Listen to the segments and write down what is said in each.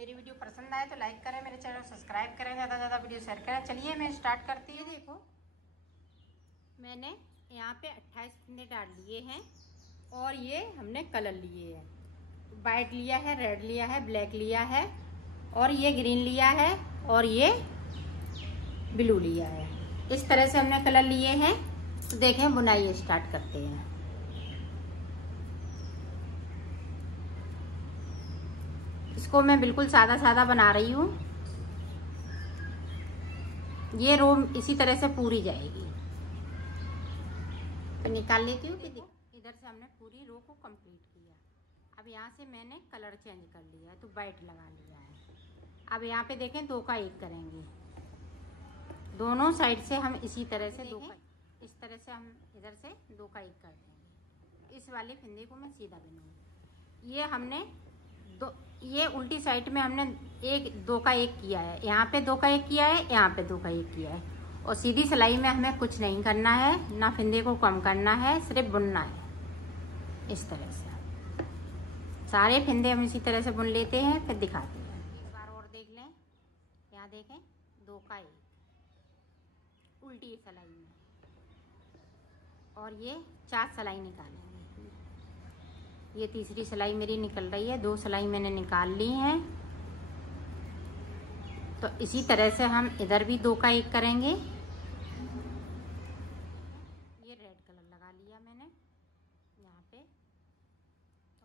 मेरी वीडियो पसंद आए तो लाइक करें, मेरे चैनल सब्सक्राइब करें, ज़्यादा से ज़्यादा वीडियो शेयर करें। चलिए मैं स्टार्ट करती हूँ। देखो मैंने यहाँ पे 28 फंदे डाल लिए हैं और ये हमने कलर लिए हैं। वाइट लिया है, रेड लिया है, ब्लैक लिया है और ये ग्रीन लिया है और ये ब्लू लिया है। इस तरह से हमने कलर लिए हैं। तो देखें बुनाई स्टार्ट करते हैं। इसको मैं बिल्कुल सादा सादा बना रही हूँ। ये रो इसी तरह से पूरी जाएगी। तो निकाल लेती हूँ कि इधर से हमने पूरी रो को कंप्लीट किया। अब यहाँ से मैंने कलर चेंज कर लिया है तो वाइट लगा लिया है। अब यहाँ पे देखें 2 का 1 करेंगे। दोनों साइड से हम इसी तरह से 2 का, इस तरह से हम इधर से 2 का 1 कर देंगे। इस वाले फंदे को मैं सीधा बनाऊंगी। ये हमने ये उल्टी साइड में हमने 2 का 1 किया है। यहाँ पे 2 का 1 किया है, यहाँ पे 2 का 1 किया है और सीधी सिलाई में हमें कुछ नहीं करना है, ना फंदे को कम करना है, सिर्फ बुनना है। इस तरह से सारे फंदे हम इसी तरह से बुन लेते हैं, फिर दिखाते हैं। एक बार और देख लें। यहाँ देखें 2 का 1 उल्टी सिलाई में और ये 4 सिलाई निकालेंगे। ये तीसरी सिलाई मेरी निकल रही है। 2 सिलाई मैंने निकाल ली हैं। तो इसी तरह से हम इधर भी 2 का 1 करेंगे। ये रेड कलर लगा लिया मैंने यहाँ पे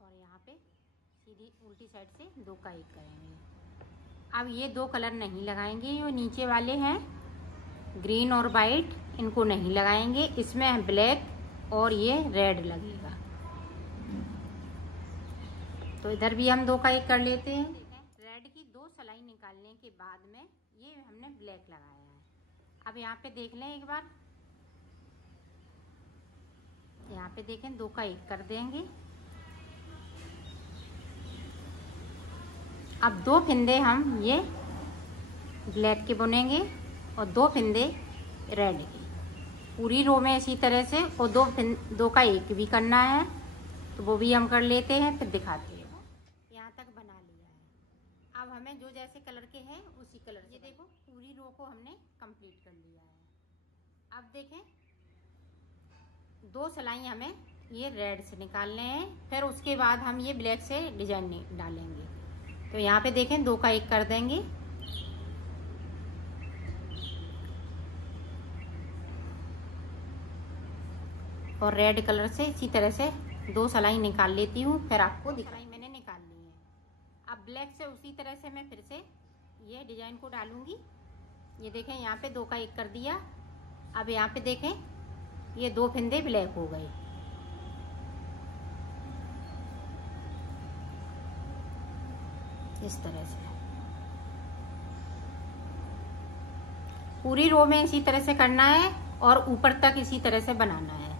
और यहाँ पे सीधी उल्टी साइड से 2 का 1 करेंगे। अब ये 2 कलर नहीं लगाएंगे। ये नीचे वाले हैं ग्रीन और वाइट, इनको नहीं लगाएंगे। इसमें ब्लैक और ये रेड लगेगा। तो इधर भी हम 2 का 1 कर लेते हैं। रेड की 2 सिलाई निकालने के बाद में ये हमने ब्लैक लगाया है। अब यहाँ पे देख लें एक बार। यहाँ पे देखें 2 का 1 कर देंगे। अब 2 फंदे हम ये ब्लैक के बुनेंगे और 2 फंदे रेड के पूरी रो में इसी तरह से। और 2 का 1 भी करना है तो वो भी हम कर लेते हैं, फिर दिखाते हैं। यहाँ तक बना लिया है। अब हमें जो जैसे कलर के हैं उसी कलर से, ये देखो पूरी रो को हमने कंप्लीट कर लिया है। अब देखें 2 सिलाई हमें ये रेड से निकालने हैं, फिर उसके बाद हम ये ब्लैक से डिजाइन डालेंगे। तो यहाँ पे देखें 2 का 1 कर देंगे और रेड कलर से इसी तरह से 2 सिलाई निकाल लेती हूँ, फिर आपको दिखाई मैंने निकाल ली है। अब ब्लैक से उसी तरह से मैं फिर से ये डिजाइन को डालूंगी। ये देखें यहाँ पे 2 का 1 कर दिया। अब यहाँ पे देखें ये 2 फंदे ब्लैक हो गए। इस तरह से पूरी रो में इसी तरह से करना है और ऊपर तक इसी तरह से बनाना है।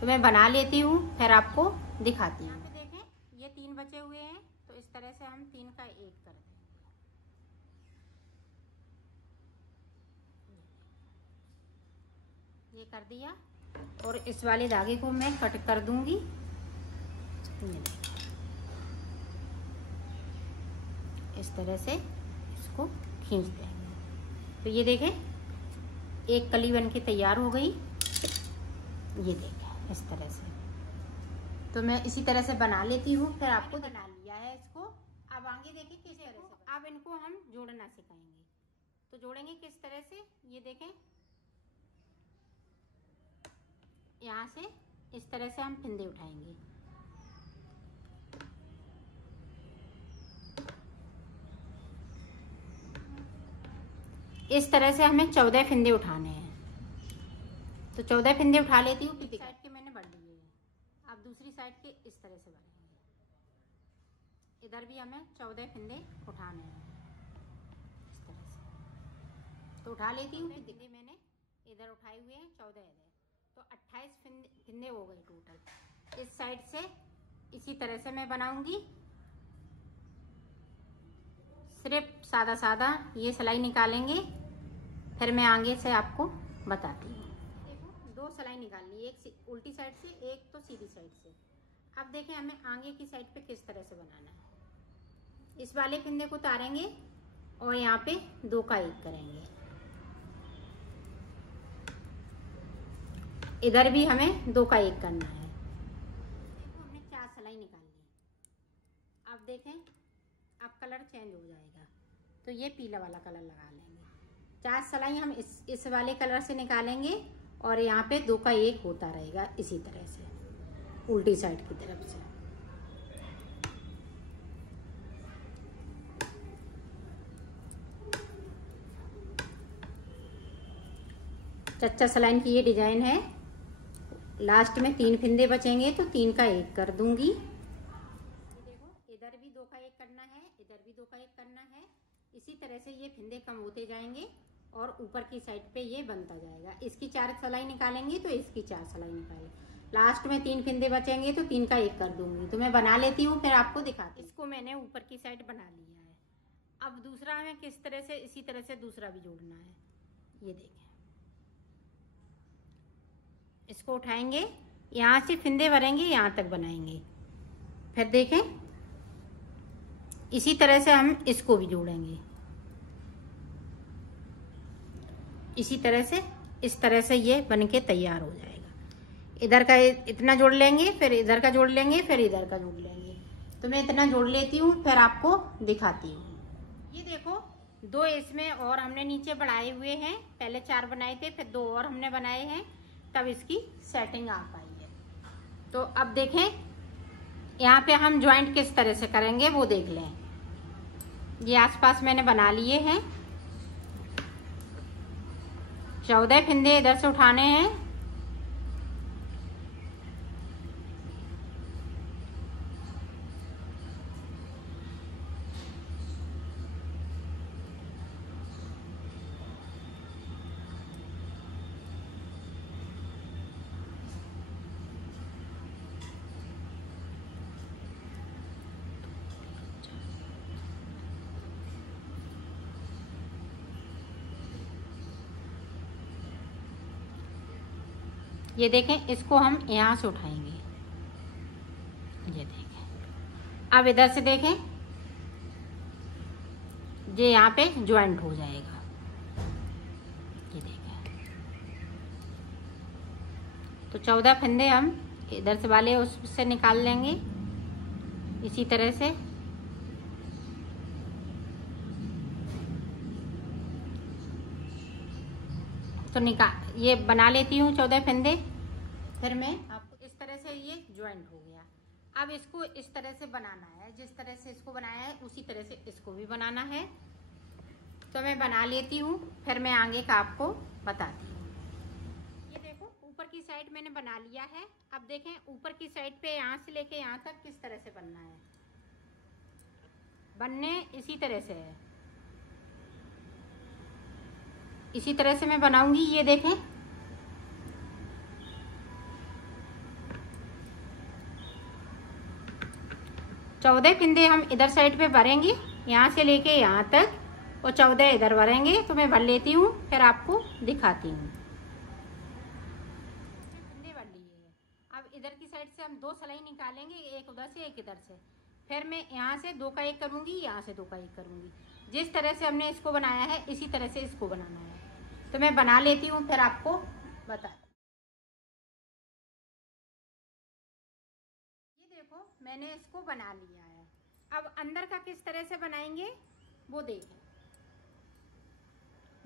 तो मैं बना लेती हूँ, फिर आपको दिखाती हूँ। यहाँ पे देखें ये 3 बचे हुए हैं, तो इस तरह से हम 3 का 1 कर देंगे। ये कर दिया और इस वाले धागे को मैं कट कर दूंगी। इस तरह से इसको खींच देंगे। तो ये देखें एक कली बन के तैयार हो गई। ये देखें इस तरह से। तो मैं इसी तरह से बना लेती हूँ, फिर आपको बना लिया है इसको। अब आगे देखिए किस तरह से। अब इनको हम जोड़ना सिखाएंगे। तो जोड़ेंगे किस तरह से, ये देखें यहाँ से इस तरह से हम फंदे उठाएंगे। इस तरह से हमें 14 फंदे उठाने हैं। तो 14 फंदे उठा लेती हूँ। साइड के मैंने बढ़ लिए हैं। अब दूसरी साइड के इस तरह से बढ़ेंगे। इधर भी हमें 14 फंदे उठाने हैं इस तरह से। तो उठा लेती हूँ। फंदे मैंने इधर उठाए हुए हैं 14 इधर, तो 28 फंदे हो गए टोटल। इस साइड से इसी तरह से मैं बनाऊंगी। सिर्फ सादा सादा ये सिलाई निकालेंगे, फिर मैं आगे से आपको बताती हूँ। देखो 2 सिलाई निकालनी, एक उल्टी साइड से, एक तो सीधी साइड से। अब देखें हमें आगे की साइड पे किस तरह से बनाना है। इस वाले फंदे को उतारेंगे और यहाँ पे 2 का 1 करेंगे। इधर भी हमें 2 का 1 करना है। देखो हमने 4 सिलाई निकाल ली। अब देखें, अब कलर चेंज हो जाएगा, तो ये पीला वाला कलर लगा लेंगे। 4 सिलाई हम इस वाले कलर से निकालेंगे और यहाँ पे 2 का 1 होता रहेगा इसी तरह से, उल्टी साइड की तरफ से। चच्चा सलाइन की ये डिजाइन है। लास्ट में 3 फंदे बचेंगे तो 3 का 1 कर दूंगी। देखो इधर भी 2 का 1 करना है, इधर भी 2 का 1 करना है। इसी तरह से ये फंदे कम होते जाएंगे और ऊपर की साइड पे ये बनता जाएगा। इसकी 4 सिलाई निकालेंगे तो इसकी 4 सिलाई निकालेंगे। लास्ट में 3 फंदे बचेंगे तो 3 का 1 कर दूंगी। तो मैं बना लेती हूँ, फिर आपको दिखाती हूँ। इसको मैंने ऊपर की साइड बना लिया है। अब दूसरा हमें किस तरह से, इसी तरह से दूसरा भी जोड़ना है। ये देखें, इसको उठाएंगे, यहाँ से फंदे भरेंगे, यहाँ तक बनाएंगे। फिर देखें, इसी तरह से हम इसको भी जोड़ेंगे। इसी तरह से, इस तरह से ये बनके तैयार हो जाएगा। इधर का इतना जोड़ लेंगे, फिर इधर का जोड़ लेंगे, फिर इधर का जोड़ लेंगे। तो मैं इतना जोड़ लेती हूँ, फिर आपको दिखाती हूँ। ये देखो, 2 इसमें और हमने नीचे बढ़ाए हुए हैं। पहले 4 बनाए थे, फिर 2 और हमने बनाए हैं, तब इसकी सेटिंग आ पाई है। तो अब देखें, यहाँ पे हम ज्वाइंट किस तरह से करेंगे वो देख लें। ये आसपास मैंने बना लिए हैं। 14 फंदे इधर से उठाने हैं। ये देखें, इसको हम यहाँ से उठाएंगे। ये देखें, अब इधर से देखें, ये यहाँ पे ज्वाइंट हो जाएगा। ये देखें, तो 14 फंदे हम इधर से वाले उससे निकाल लेंगे इसी तरह से। तो ये बना लेती हूँ 14 फंदे। फिर मैं आपको इस तरह से, ये ज्वाइंट हो गया। अब इसको इस तरह से बनाना है, जिस तरह से इसको बनाया है उसी तरह से इसको भी बनाना है। तो मैं बना लेती हूँ, फिर मैं आगे का आपको बताती हूँ। ये देखो, ऊपर की साइड मैंने बना लिया है। अब देखें, ऊपर की साइड पे यहाँ से लेके यहाँ तक किस तरह से बनना है। बनने इसी तरह से है, इसी तरह से मैं बनाऊंगी। ये देखें, चौदह फंदे हम इधर साइड पे भरेंगे, यहाँ से लेके यहाँ तक, और 14 इधर भरेंगे। तो मैं भर लेती हूँ, फिर आपको दिखाती हूँ। फंदे भर लिए हैं। अब इधर की साइड से हम 2 सिलाई निकालेंगे, एक उधर से एक इधर से। फिर मैं यहाँ से 2 का 1 करूँगी, यहाँ से 2 का 1 करूँगी। जिस तरह से हमने इसको बनाया है इसी तरह से इसको बनाना है। तो मैं बना लेती हूँ, फिर आपको बता। ये देखो, मैंने इसको बना लिया है। अब अंदर का किस तरह से बनाएंगे वो देखें।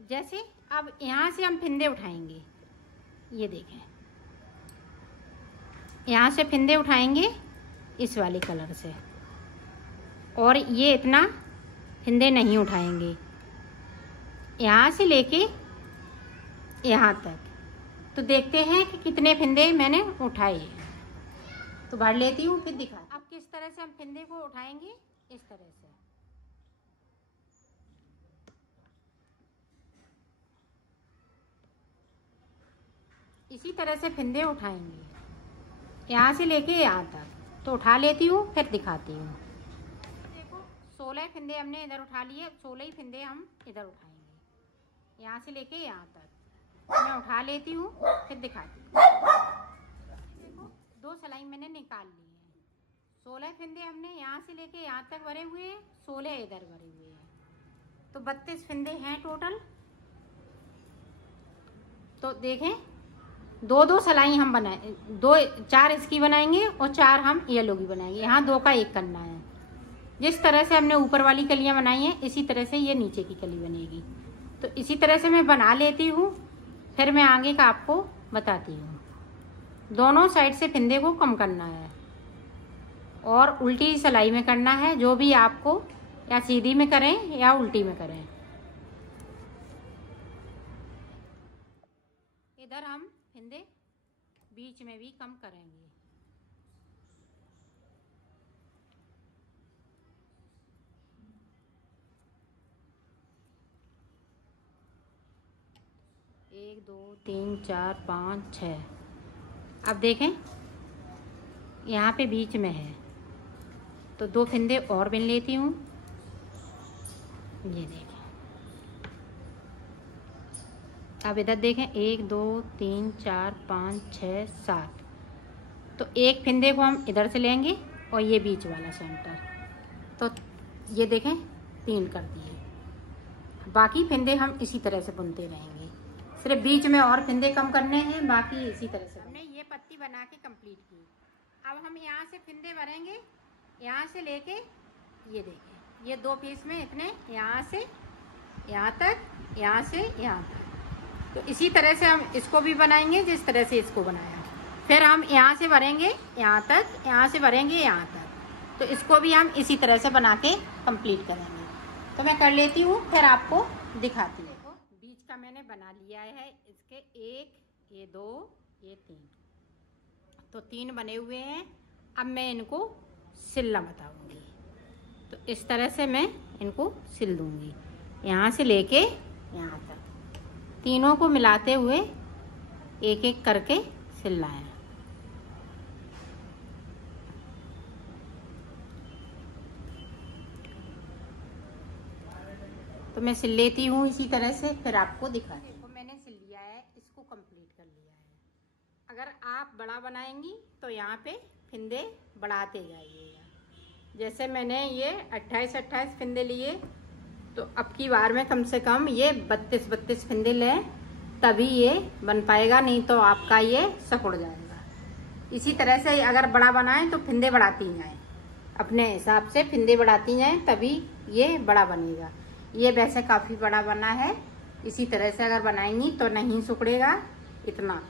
जैसे अब यहाँ से हम फंदे उठाएंगे, ये देखें, यहाँ से फंदे उठाएंगे इस वाले कलर से, और ये इतना फंदे नहीं उठाएंगे, यहाँ से लेके यहाँ तक। तो देखते हैं कि कितने फंदे मैंने उठाए। तो भर लेती हूँ, फिर दिखा। अब किस तरह से हम फंदे को उठाएंगे, इस तरह से। इसी तरह से फंदे उठाएंगे, यहाँ से लेके यहाँ तक। तो उठा लेती हूँ, फिर दिखाती हूँ। देखो, 16 फंदे हमने इधर उठा लिए। 16 ही फंदे हम इधर उठाएंगे, यहाँ से लेके यहाँ तक। मैं उठा लेती हूँ, फिर दिखाती हूँ। देखो, 2 सिलाई मैंने निकाल ली है। 16 फंदे हमने यहाँ से लेके यहाँ तक भरे हुए हैं, 16 इधर भरे हुए हैं, तो 32 फंदे हैं टोटल। तो देखें, 2-2 सिलाई हम बनाए, 4 इसकी बनाएंगे और 4 हम येलो की बनाएंगे। यहाँ 2 का 1 करना है। जिस तरह से हमने ऊपर वाली कलियां बनाई हैं इसी तरह से ये नीचे की कली बनेगी। तो इसी तरह से मैं बना लेती हूँ, फिर मैं आगे का आपको बताती हूँ। दोनों साइड से फंदे को कम करना है और उल्टी सिलाई में करना है, जो भी आपको या सीधी में करें या उल्टी में करें। इधर हम फंदे बीच में भी कम करेंगे। एक, 2, 3, 4, 5, 6। अब देखें, यहाँ पे बीच में है तो 2 फंदे और बिन लेती हूँ। ये देखें, अब इधर देखें, 1, 2, 3, 4, 5, 6, 7। तो 1 फंदे को हम इधर से लेंगे और ये बीच वाला सेंटर, तो ये देखें 3 कर दिए। बाकी फंदे हम इसी तरह से बुनते रहेंगे, सिर्फ बीच में और फंदे कम करने हैं, बाकी इसी तरह से। हमने ये पत्ती बना के कंप्लीट की। अब हम यहाँ से फंदे भरेंगे, यहाँ से लेके ये देखें, ये 2 पीस में इतने, यहाँ से यहाँ तक, यहाँ से यहाँ तक। तो इसी तरह से हम इसको भी बनाएंगे जिस तरह से इसको बनाया। फिर हम यहाँ से भरेंगे यहाँ तक, यहाँ से भरेंगे यहाँ तक। तो इसको भी हम इसी तरह से बना के कंप्लीट करेंगे। तो मैं कर लेती हूँ, फिर आपको दिखाती हूँ। बीच का मैंने बना लिया है, इसके 1, ये 2, ये 3, तो 3 बने हुए हैं। अब मैं इनको सिलना बताऊंगी। तो इस तरह से मैं इनको सिल दूंगी, यहाँ से लेके यहाँ तक, तीनों को मिलाते हुए एक एक करके सिलना है। तो मैं सिल लेती हूँ इसी तरह से, फिर आपको दिखाती हूँ। देखो मैंने सिल लिया है, इसको कंप्लीट कर लिया है। अगर आप बड़ा बनाएंगी तो यहाँ पे फंदे बढ़ाते जाइएगा। जैसे मैंने ये 28 फंदे लिए, तो अब की बार में कम से कम ये 32 फंदे लें, तभी ये बन पाएगा, नहीं तो आपका ये सिकुड़ जाएगा। इसी तरह से अगर बड़ा बनाएं तो फंदे बढ़ाती जाएं, अपने हिसाब से फंदे बढ़ाती जाएं, तभी ये बड़ा बनेगा। ये वैसे काफ़ी बड़ा बना है, इसी तरह से अगर बनाएंगी तो नहीं सिकुड़ेगा इतना।